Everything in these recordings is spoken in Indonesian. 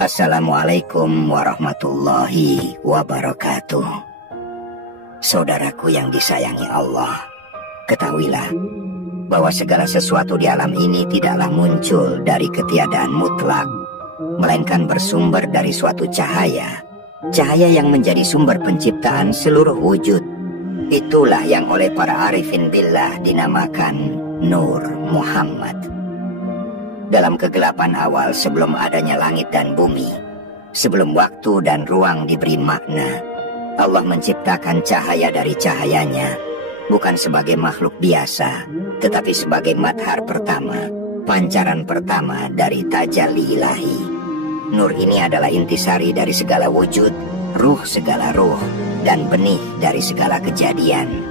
Assalamualaikum warahmatullahi wabarakatuh. Saudaraku yang disayangi Allah, ketahuilah bahwa segala sesuatu di alam ini tidaklah muncul dari ketiadaan mutlak, melainkan bersumber dari suatu cahaya. Cahaya yang menjadi sumber penciptaan seluruh wujud. Itulah yang oleh para arifin billah dinamakan Nur Muhammad. Dalam kegelapan awal sebelum adanya langit dan bumi, sebelum waktu dan ruang diberi makna, Allah menciptakan cahaya dari cahayanya, bukan sebagai makhluk biasa, tetapi sebagai madhar pertama, pancaran pertama dari tajalli ilahi. Nur ini adalah intisari dari segala wujud, ruh segala ruh, dan benih dari segala kejadian.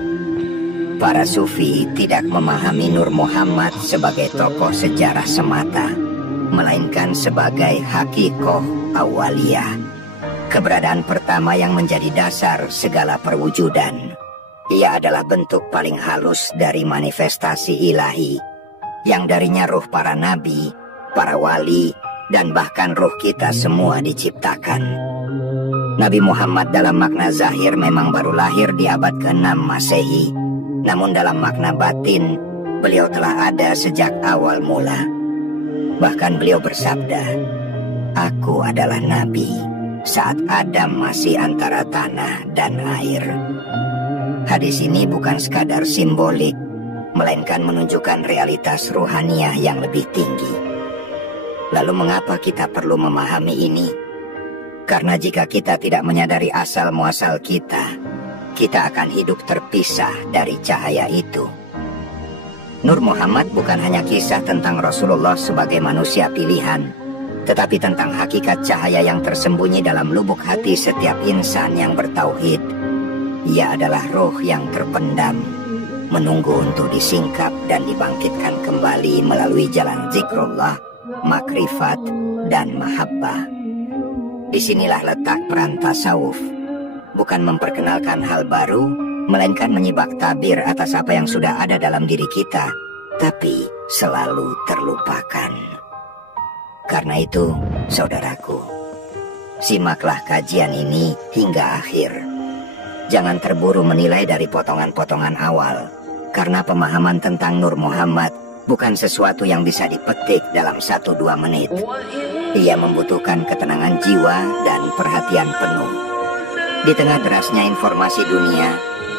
Para sufi tidak memahami Nur Muhammad sebagai tokoh sejarah semata, melainkan sebagai hakikoh awaliyah, keberadaan pertama yang menjadi dasar segala perwujudan. Ia adalah bentuk paling halus dari manifestasi ilahi, yang darinya ruh para nabi, para wali, dan bahkan ruh kita semua diciptakan. Nabi Muhammad dalam makna zahir memang baru lahir di abad ke-6 Masehi, namun dalam makna batin, beliau telah ada sejak awal mula. Bahkan beliau bersabda, "Aku adalah Nabi saat Adam masih antara tanah dan air." Hadis ini bukan sekadar simbolik, melainkan menunjukkan realitas ruhaniyah yang lebih tinggi. Lalu mengapa kita perlu memahami ini? Karena jika kita tidak menyadari asal muasal kita akan hidup terpisah dari cahaya itu. Nur Muhammad bukan hanya kisah tentang Rasulullah sebagai manusia pilihan, tetapi tentang hakikat cahaya yang tersembunyi dalam lubuk hati setiap insan yang bertauhid. Ia adalah roh yang terpendam, menunggu untuk disingkap dan dibangkitkan kembali melalui jalan zikrullah, makrifat, dan mahabbah. Disinilah letak peran tasawuf. Bukan memperkenalkan hal baru, melainkan menyibak tabir atas apa yang sudah ada dalam diri kita, tapi selalu terlupakan. Karena itu, saudaraku, simaklah kajian ini hingga akhir. Jangan terburu menilai dari potongan-potongan awal, karena pemahaman tentang Nur Muhammad bukan sesuatu yang bisa dipetik dalam 1-2 menit. Ia membutuhkan ketenangan jiwa dan perhatian penuh. Di tengah derasnya informasi dunia,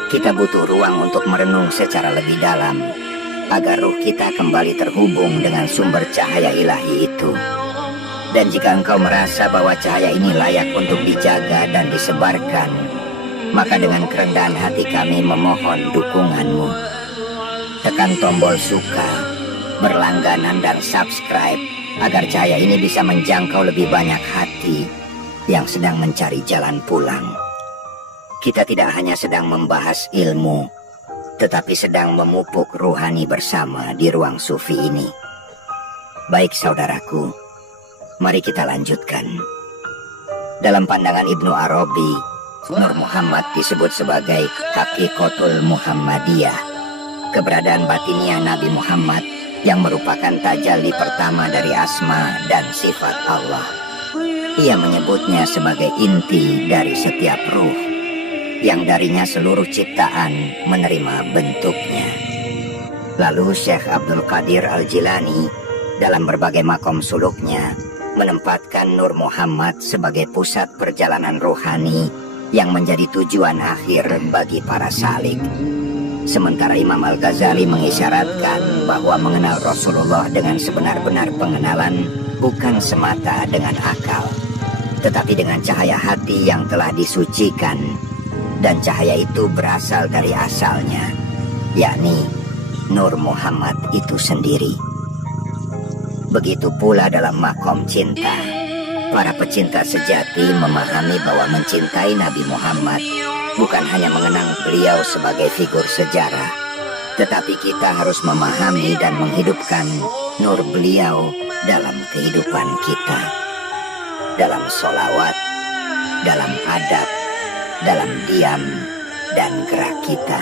kita butuh ruang untuk merenung secara lebih dalam, agar ruh kita kembali terhubung dengan sumber cahaya ilahi itu. Dan jika engkau merasa bahwa cahaya ini layak untuk dijaga dan disebarkan, maka dengan kerendahan hati kami memohon dukunganmu. Tekan tombol suka, berlangganan, dan subscribe, agar cahaya ini bisa menjangkau lebih banyak hati yang sedang mencari jalan pulang. Kita tidak hanya sedang membahas ilmu, tetapi sedang memupuk ruhani bersama di ruang sufi ini. Baik saudaraku, mari kita lanjutkan. Dalam pandangan Ibnu Arabi, Nur Muhammad disebut sebagai Hakikotul Muhammadiyah, keberadaan batiniah Nabi Muhammad yang merupakan tajalli pertama dari asma dan sifat Allah. Ia menyebutnya sebagai inti dari setiap ruh, yang darinya seluruh ciptaan menerima bentuknya. Lalu Syekh Abdul Qadir Al-Jilani dalam berbagai makom suluknya menempatkan Nur Muhammad sebagai pusat perjalanan rohani yang menjadi tujuan akhir bagi para salik. Sementara Imam Al-Ghazali mengisyaratkan bahwa mengenal Rasulullah dengan sebenar-benar pengenalan bukan semata dengan akal, tetapi dengan cahaya hati yang telah disucikan. Dan cahaya itu berasal dari asalnya, yakni Nur Muhammad itu sendiri. Begitu pula dalam makom cinta, para pecinta sejati memahami bahwa mencintai Nabi Muhammad bukan hanya mengenang beliau sebagai figur sejarah, tetapi kita harus memahami dan menghidupkan nur beliau dalam kehidupan kita, dalam sholawat, dalam adab, dalam diam dan gerak kita.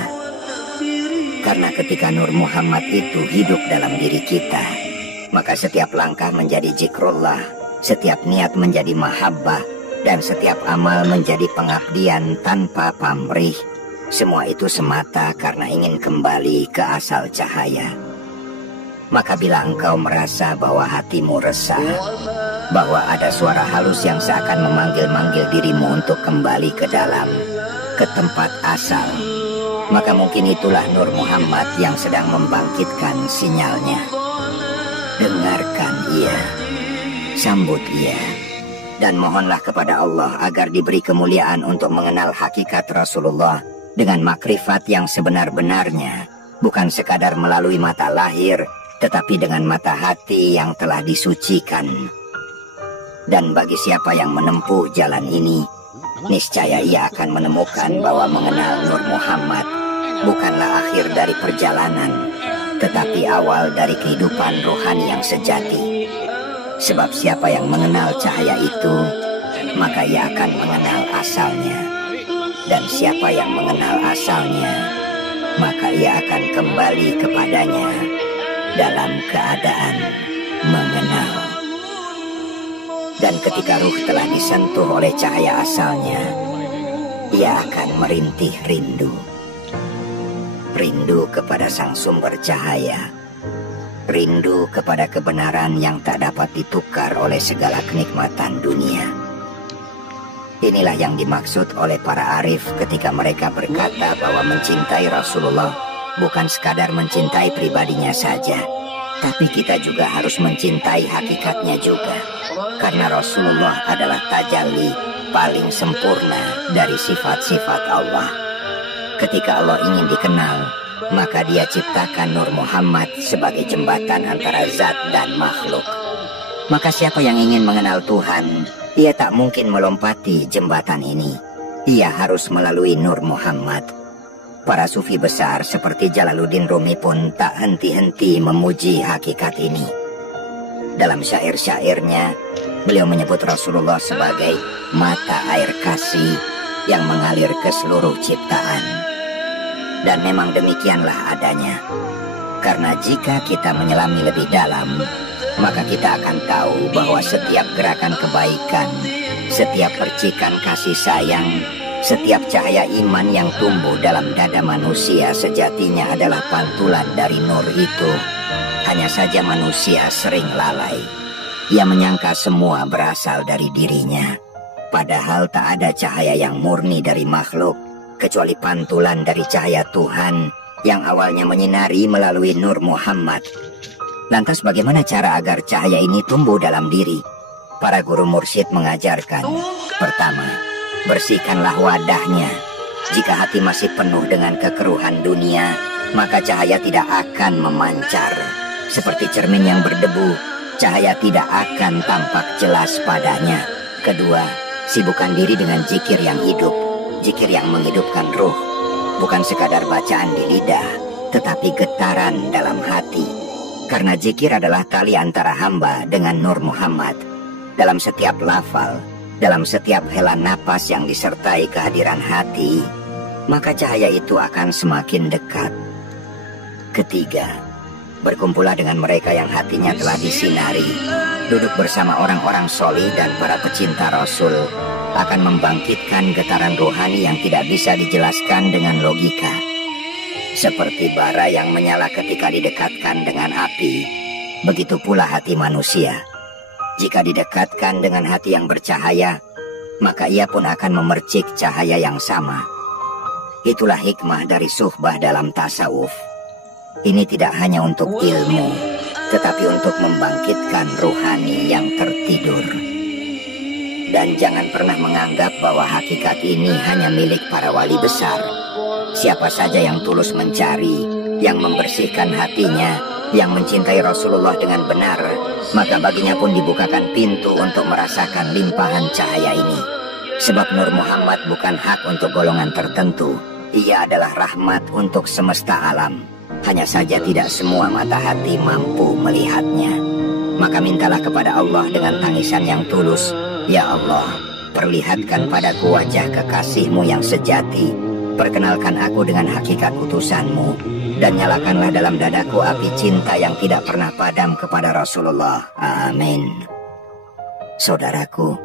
Karena ketika Nur Muhammad itu hidup dalam diri kita, maka setiap langkah menjadi zikrullah, setiap niat menjadi mahabbah, dan setiap amal menjadi pengabdian tanpa pamrih. Semua itu semata karena ingin kembali ke asal cahaya. Maka bila engkau merasa bahwa hatimu resah, bahwa ada suara halus yang seakan memanggil-manggil dirimu untuk kembali ke dalam, ke tempat asal, maka mungkin itulah Nur Muhammad yang sedang membangkitkan sinyalnya. Dengarkan ia, sambut ia, dan mohonlah kepada Allah agar diberi kemuliaan untuk mengenal hakikat Rasulullah dengan makrifat yang sebenar-benarnya, bukan sekadar melalui mata lahir, tetapi dengan mata hati yang telah disucikan. Dan bagi siapa yang menempuh jalan ini, niscaya ia akan menemukan bahwa mengenal Nur Muhammad bukanlah akhir dari perjalanan, tetapi awal dari kehidupan rohani yang sejati. Sebab siapa yang mengenal cahaya itu, maka ia akan mengenal asalnya. Dan siapa yang mengenal asalnya, maka ia akan kembali kepadanya dalam keadaan mengenal. Dan ketika ruh telah disentuh oleh cahaya asalnya, ia akan merintih rindu. Rindu kepada sang sumber cahaya, rindu kepada kebenaran yang tak dapat ditukar oleh segala kenikmatan dunia. Inilah yang dimaksud oleh para arif ketika mereka berkata bahwa mencintai Rasulullah bukan sekadar mencintai pribadinya saja, tapi kita juga harus mencintai hakikatnya juga. Karena Rasulullah adalah tajalli paling sempurna dari sifat-sifat Allah. Ketika Allah ingin dikenal, maka dia ciptakan Nur Muhammad sebagai jembatan antara zat dan makhluk. Maka siapa yang ingin mengenal Tuhan, ia tak mungkin melompati jembatan ini. Ia harus melalui Nur Muhammad. Para sufi besar seperti Jalaluddin Rumi pun tak henti-henti memuji hakikat ini. Dalam syair-syairnya, beliau menyebut Rasulullah sebagai mata air kasih yang mengalir ke seluruh ciptaan. Dan memang demikianlah adanya. Karena jika kita menyelami lebih dalam, maka kita akan tahu bahwa setiap gerakan kebaikan, setiap percikan kasih sayang, setiap cahaya iman yang tumbuh dalam dada manusia sejatinya adalah pantulan dari nur itu. Hanya saja manusia sering lalai. Ia menyangka semua berasal dari dirinya. Padahal tak ada cahaya yang murni dari makhluk, kecuali pantulan dari cahaya Tuhan yang awalnya menyinari melalui Nur Muhammad. Lantas bagaimana cara agar cahaya ini tumbuh dalam diri? Para guru mursyid mengajarkan, pertama, bersihkanlah wadahnya. Jika hati masih penuh dengan kekeruhan dunia, maka cahaya tidak akan memancar. Seperti cermin yang berdebu, cahaya tidak akan tampak jelas padanya. Kedua, sibukkan diri dengan zikir yang hidup, zikir yang menghidupkan ruh. Bukan sekadar bacaan di lidah, tetapi getaran dalam hati. Karena zikir adalah tali antara hamba dengan Nur Muhammad. Dalam setiap lafal, dalam setiap hela napas yang disertai kehadiran hati, maka cahaya itu akan semakin dekat. Ketiga, berkumpullah dengan mereka yang hatinya telah disinari. Duduk bersama orang-orang solih dan para pecinta Rasul akan membangkitkan getaran rohani yang tidak bisa dijelaskan dengan logika. Seperti bara yang menyala ketika didekatkan dengan api, begitu pula hati manusia. Jika didekatkan dengan hati yang bercahaya, maka ia pun akan memercik cahaya yang sama. Itulah hikmah dari suhbah dalam tasawuf. Ini tidak hanya untuk ilmu, tetapi untuk membangkitkan rohani yang tertidur. Dan jangan pernah menganggap bahwa hakikat ini hanya milik para wali besar. Siapa saja yang tulus mencari, yang membersihkan hatinya, yang mencintai Rasulullah dengan benar, maka baginya pun dibukakan pintu untuk merasakan limpahan cahaya ini. Sebab Nur Muhammad bukan hak untuk golongan tertentu. Ia adalah rahmat untuk semesta alam. Hanya saja tidak semua mata hati mampu melihatnya. Maka mintalah kepada Allah dengan tangisan yang tulus, ya Allah, perlihatkan padaku wajah kekasih-Mu yang sejati. Perkenalkan aku dengan hakikat utusan-Mu, dan nyalakanlah dalam dadaku api cinta yang tidak pernah padam kepada Rasulullah. Amin. Saudaraku,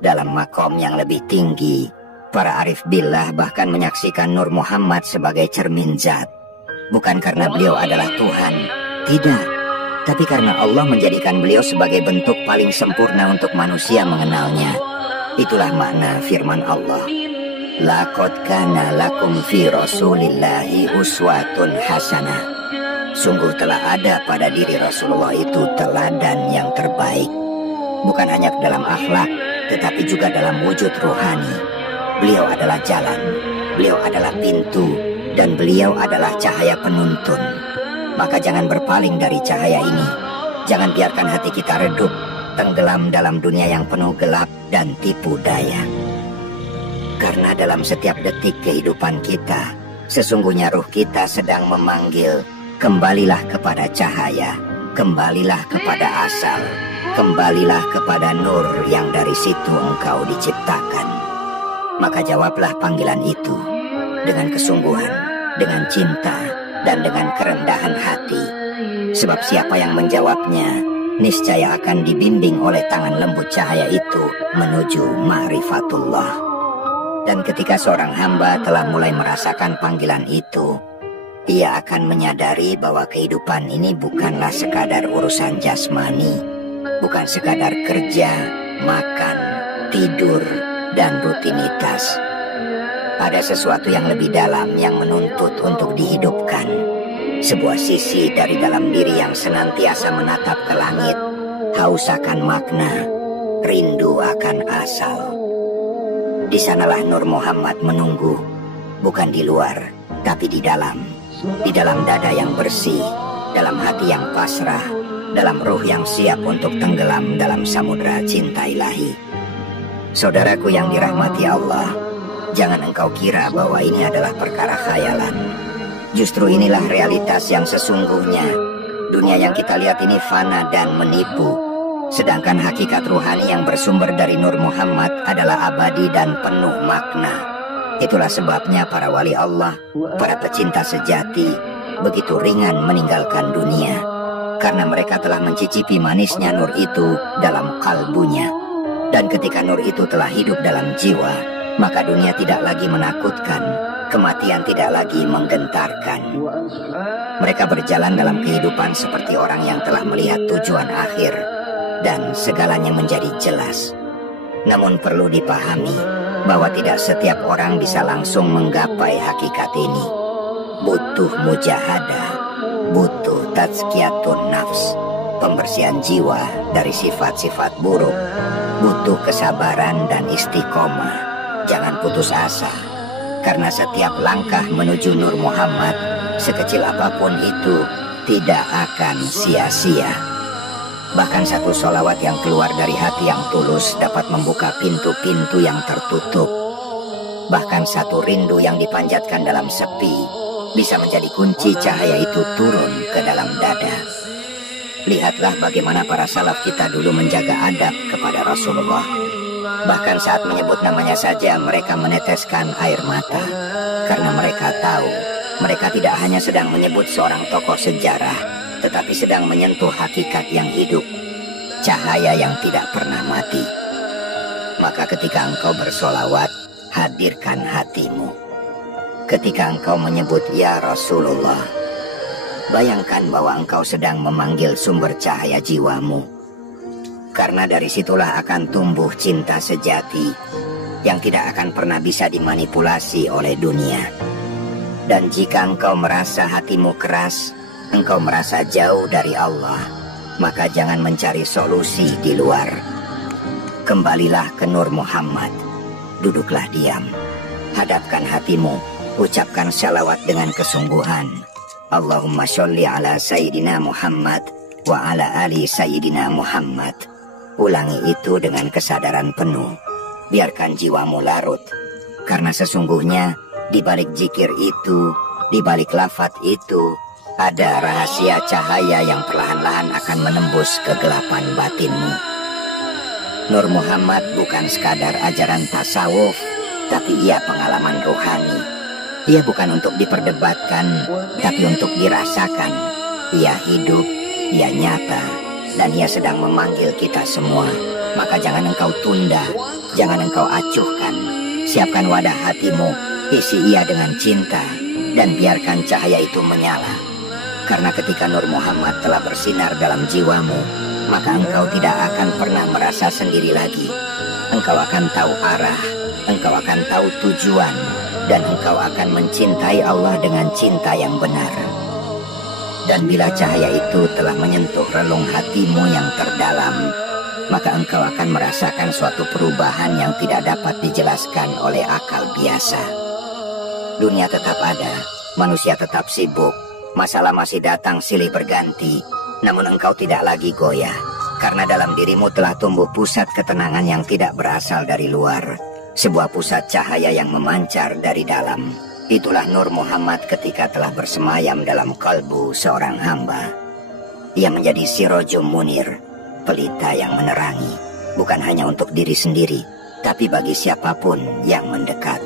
dalam makom yang lebih tinggi, para arif billah bahkan menyaksikan Nur Muhammad sebagai cermin zat. Bukan karena beliau adalah Tuhan, tidak. Tapi karena Allah menjadikan beliau sebagai bentuk paling sempurna untuk manusia mengenalnya. Itulah makna firman Allah. Laqad kana lakum fi Rasulillahi uswatun hasanah. Sungguh telah ada pada diri Rasulullah itu teladan yang terbaik. Bukan hanya dalam akhlak, tetapi juga dalam wujud rohani. Beliau adalah jalan, beliau adalah pintu, dan beliau adalah cahaya penuntun. Maka jangan berpaling dari cahaya ini. Jangan biarkan hati kita redup, tenggelam dalam dunia yang penuh gelap dan tipu daya. Karena dalam setiap detik kehidupan kita, sesungguhnya ruh kita sedang memanggil, kembalilah kepada cahaya, kembalilah kepada asal, kembalilah kepada nur yang dari situ engkau diciptakan. Maka jawablah panggilan itu dengan kesungguhan, dengan cinta, dan dengan kerendahan hati. Sebab siapa yang menjawabnya, niscaya akan dibimbing oleh tangan lembut cahaya itu menuju ma'rifatullah. Dan ketika seorang hamba telah mulai merasakan panggilan itu, ia akan menyadari bahwa kehidupan ini bukanlah sekadar urusan jasmani, bukan sekadar kerja, makan, tidur, dan rutinitas. Ada sesuatu yang lebih dalam yang menuntut untuk dihidupkan. Sebuah sisi dari dalam diri yang senantiasa menatap ke langit, haus akan makna, rindu akan asal. Di sanalah Nur Muhammad menunggu, bukan di luar, tapi di dalam dada yang bersih, dalam hati yang pasrah, dalam ruh yang siap untuk tenggelam dalam samudera cinta ilahi. Saudaraku yang dirahmati Allah, jangan engkau kira bahwa ini adalah perkara khayalan. Justru inilah realitas yang sesungguhnya. Dunia yang kita lihat ini fana dan menipu. Sedangkan hakikat ruhani yang bersumber dari Nur Muhammad adalah abadi dan penuh makna. Itulah sebabnya para wali Allah, para pecinta sejati, begitu ringan meninggalkan dunia. Karena mereka telah mencicipi manisnya nur itu dalam kalbunya. Dan ketika nur itu telah hidup dalam jiwa, maka dunia tidak lagi menakutkan, kematian tidak lagi menggentarkan. Mereka berjalan dalam kehidupan seperti orang yang telah melihat tujuan akhir, dan segalanya menjadi jelas. Namun perlu dipahami bahwa tidak setiap orang bisa langsung menggapai hakikat ini. Butuh mujahadah, butuh tazkiyatun nafs, pembersihan jiwa dari sifat-sifat buruk, butuh kesabaran dan istiqomah. Jangan putus asa, karena setiap langkah menuju Nur Muhammad, sekecil apapun itu, tidak akan sia-sia. Bahkan satu sholawat yang keluar dari hati yang tulus dapat membuka pintu-pintu yang tertutup. Bahkan satu rindu yang dipanjatkan dalam sepi bisa menjadi kunci cahaya itu turun ke dalam dada. Lihatlah bagaimana para salaf kita dulu menjaga adab kepada Rasulullah. Bahkan saat menyebut namanya saja mereka meneteskan air mata. Karena mereka tahu, mereka tidak hanya sedang menyebut seorang tokoh sejarah, tetapi sedang menyentuh hakikat yang hidup, cahaya yang tidak pernah mati. Maka ketika engkau bersolawat, hadirkan hatimu. Ketika engkau menyebut Ya Rasulullah, bayangkan bahwa engkau sedang memanggil sumber cahaya jiwamu. Karena dari situlah akan tumbuh cinta sejati yang tidak akan pernah bisa dimanipulasi oleh dunia. Dan jika engkau merasa hatimu keras, engkau merasa jauh dari Allah, maka jangan mencari solusi di luar. Kembalilah ke Nur Muhammad. Duduklah diam. Hadapkan hatimu. Ucapkan shalawat dengan kesungguhan. Allahumma sholli ala Sayyidina Muhammad wa ala ali Sayyidina Muhammad. Ulangi itu dengan kesadaran penuh. Biarkan jiwamu larut. Karena sesungguhnya di balik zikir itu, di balik lafaz itu, ada rahasia cahaya yang perlahan-lahan akan menembus kegelapan batinmu. Nur Muhammad bukan sekadar ajaran tasawuf, tapi ia pengalaman rohani. Ia bukan untuk diperdebatkan, tapi untuk dirasakan. Ia hidup, ia nyata, dan ia sedang memanggil kita semua maka jangan engkau tunda, jangan engkau acuhkan. Siapkan wadah hatimu, isi ia dengan cinta, dan biarkan cahaya itu menyala. Karena ketika Nur Muhammad telah bersinar dalam jiwamu, maka engkau tidak akan pernah merasa sendiri lagi. Engkau akan tahu arah, engkau akan tahu tujuan, dan engkau akan mencintai Allah dengan cinta yang benar. Dan bila cahaya itu telah menyentuh relung hatimu yang terdalam, maka engkau akan merasakan suatu perubahan yang tidak dapat dijelaskan oleh akal biasa. Dunia tetap ada, manusia tetap sibuk, masalah masih datang silih berganti, namun engkau tidak lagi goyah, karena dalam dirimu telah tumbuh pusat ketenangan yang tidak berasal dari luar, sebuah pusat cahaya yang memancar dari dalam. Itulah Nur Muhammad ketika telah bersemayam dalam kalbu seorang hamba. Ia menjadi sirojum munir, pelita yang menerangi, bukan hanya untuk diri sendiri, tapi bagi siapapun yang mendekat.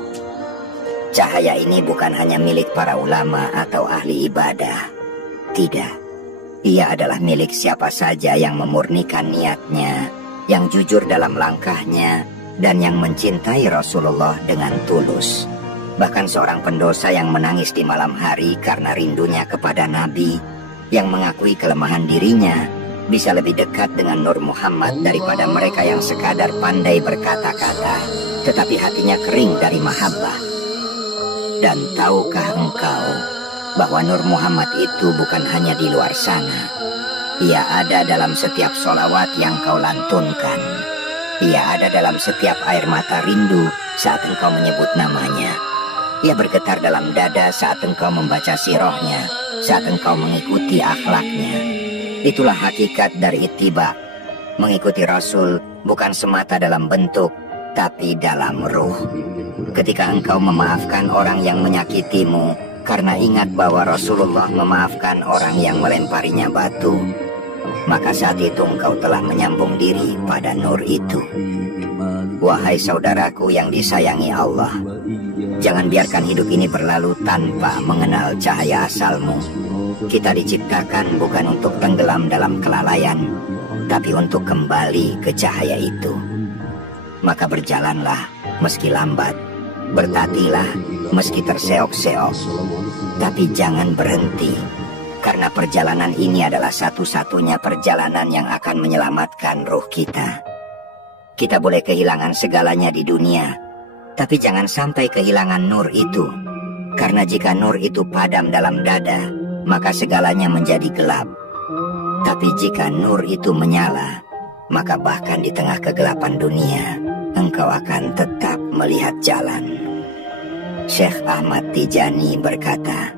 Cahaya ini bukan hanya milik para ulama atau ahli ibadah. Tidak, ia adalah milik siapa saja yang memurnikan niatnya, yang jujur dalam langkahnya, dan yang mencintai Rasulullah dengan tulus. Bahkan seorang pendosa yang menangis di malam hari karena rindunya kepada Nabi, yang mengakui kelemahan dirinya, bisa lebih dekat dengan Nur Muhammad daripada mereka yang sekadar pandai berkata-kata, tetapi hatinya kering dari mahabbah. Dan tahukah engkau bahwa Nur Muhammad itu bukan hanya di luar sana? Ia ada dalam setiap solawat yang kau lantunkan. Ia ada dalam setiap air mata rindu saat engkau menyebut namanya. Ia bergetar dalam dada saat engkau membaca sirahnya, saat engkau mengikuti akhlaknya. Itulah hakikat dari ittiba. Mengikuti Rasul bukan semata dalam bentuk, tapi dalam ruh. Ketika engkau memaafkan orang yang menyakitimu, karena ingat bahwa Rasulullah memaafkan orang yang melemparinya batu, maka saat itu engkau telah menyambung diri pada nur itu. Wahai saudaraku yang disayangi Allah, jangan biarkan hidup ini berlalu tanpa mengenal cahaya asalmu. Kita diciptakan bukan untuk tenggelam dalam kelalaian, tapi untuk kembali ke cahaya itu. Maka berjalanlah meski lambat, bertatilah meski terseok-seok, tapi jangan berhenti, karena perjalanan ini adalah satu-satunya perjalanan yang akan menyelamatkan ruh kita. Kita boleh kehilangan segalanya di dunia, tapi jangan sampai kehilangan nur itu, karena jika nur itu padam dalam dada, maka segalanya menjadi gelap. Tapi jika nur itu menyala, maka bahkan di tengah kegelapan dunia, engkau akan tetap melihat jalan. Syekh Ahmad Tijani berkata,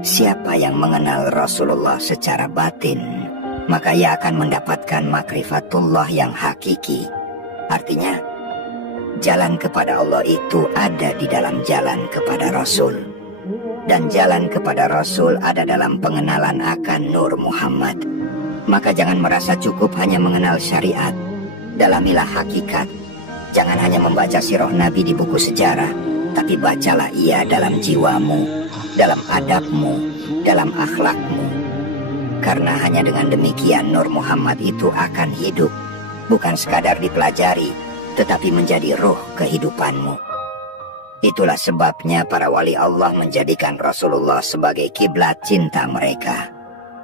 siapa yang mengenal Rasulullah secara batin, maka ia akan mendapatkan makrifatullah yang hakiki. Artinya, jalan kepada Allah itu ada di dalam jalan kepada Rasul. Dan jalan kepada Rasul ada dalam pengenalan akan Nur Muhammad. Maka jangan merasa cukup hanya mengenal syariat. Dalamilah hakikat. Jangan hanya membaca sirah Nabi di buku sejarah, tapi bacalah ia dalam jiwamu, dalam adabmu, dalam akhlakmu. Karena hanya dengan demikian Nur Muhammad itu akan hidup, bukan sekadar dipelajari, tetapi menjadi roh kehidupanmu. Itulah sebabnya para wali Allah menjadikan Rasulullah sebagai kiblat cinta mereka.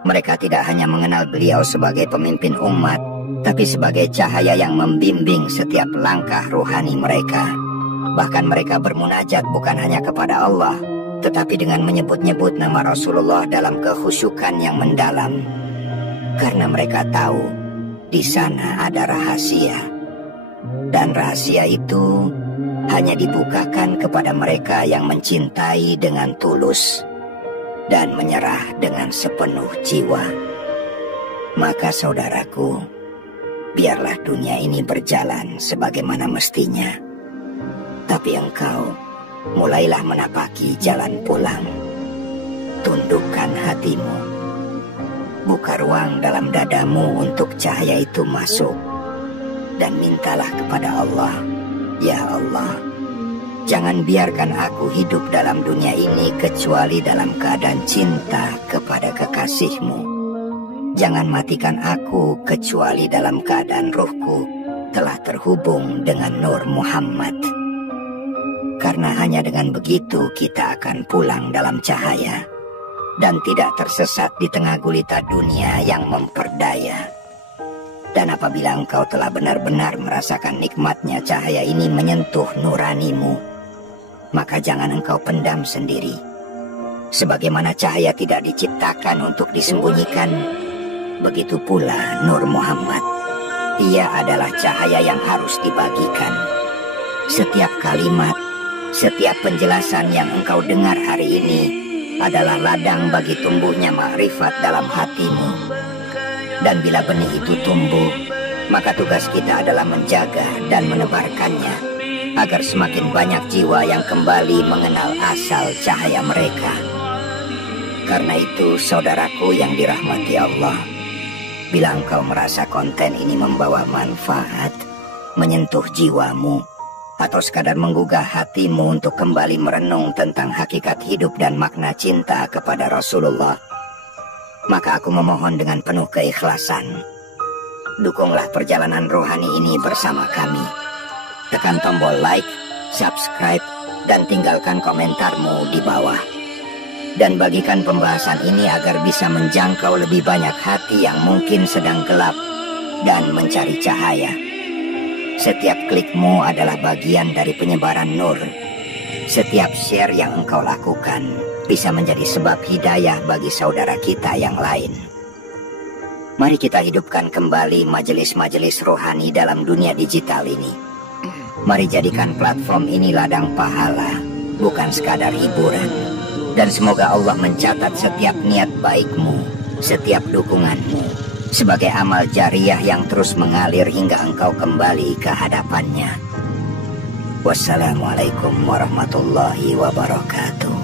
Mereka tidak hanya mengenal beliau sebagai pemimpin umat, tapi sebagai cahaya yang membimbing setiap langkah ruhani mereka. Bahkan mereka bermunajat bukan hanya kepada Allah, tetapi dengan menyebut-nyebut nama Rasulullah dalam kekhusyukan yang mendalam. Karena mereka tahu, di sana ada rahasia. Dan rahasia itu hanya dibukakan kepada mereka yang mencintai dengan tulus dan menyerah dengan sepenuh jiwa. Maka saudaraku, biarlah dunia ini berjalan sebagaimana mestinya. Tapi engkau mulailah menapaki jalan pulang. Tundukkan hatimu. Buka ruang dalam dadamu untuk cahaya itu masuk. Dan mintalah kepada Allah, ya Allah, jangan biarkan aku hidup dalam dunia ini kecuali dalam keadaan cinta kepada kekasihmu. Jangan matikan aku kecuali dalam keadaan ruhku telah terhubung dengan Nur Muhammad. Karena hanya dengan begitu kita akan pulang dalam cahaya dan tidak tersesat di tengah gulita dunia yang memperdaya. Dan apabila engkau telah benar-benar merasakan nikmatnya cahaya ini menyentuh nuranimu, maka jangan engkau pendam sendiri. Sebagaimana cahaya tidak diciptakan untuk disembunyikan, begitu pula Nur Muhammad. Ia adalah cahaya yang harus dibagikan. Setiap kalimat, setiap penjelasan yang engkau dengar hari ini adalah ladang bagi tumbuhnya makrifat dalam hatimu. Dan bila benih itu tumbuh, maka tugas kita adalah menjaga dan menebarkannya, agar semakin banyak jiwa yang kembali mengenal asal cahaya mereka. Karena itu, saudaraku yang dirahmati Allah, bila engkau merasa konten ini membawa manfaat, menyentuh jiwamu, atau sekadar menggugah hatimu untuk kembali merenung tentang hakikat hidup dan makna cinta kepada Rasulullah, maka aku memohon dengan penuh keikhlasan, dukunglah perjalanan rohani ini bersama kami. Tekan tombol like, subscribe, dan tinggalkan komentarmu di bawah. Dan bagikan pembahasan ini agar bisa menjangkau lebih banyak hati yang mungkin sedang gelap dan mencari cahaya. Setiap klikmu adalah bagian dari penyebaran nur. Setiap share yang engkau lakukan bisa menjadi sebab hidayah bagi saudara kita yang lain. Mari kita hidupkan kembali majelis-majelis rohani dalam dunia digital ini. Mari jadikan platform ini ladang pahala, bukan sekadar hiburan. Dan semoga Allah mencatat setiap niat baikmu, setiap dukunganmu, sebagai amal jariah yang terus mengalir hingga engkau kembali ke hadapannya. Wassalamualaikum warahmatullahi wabarakatuh.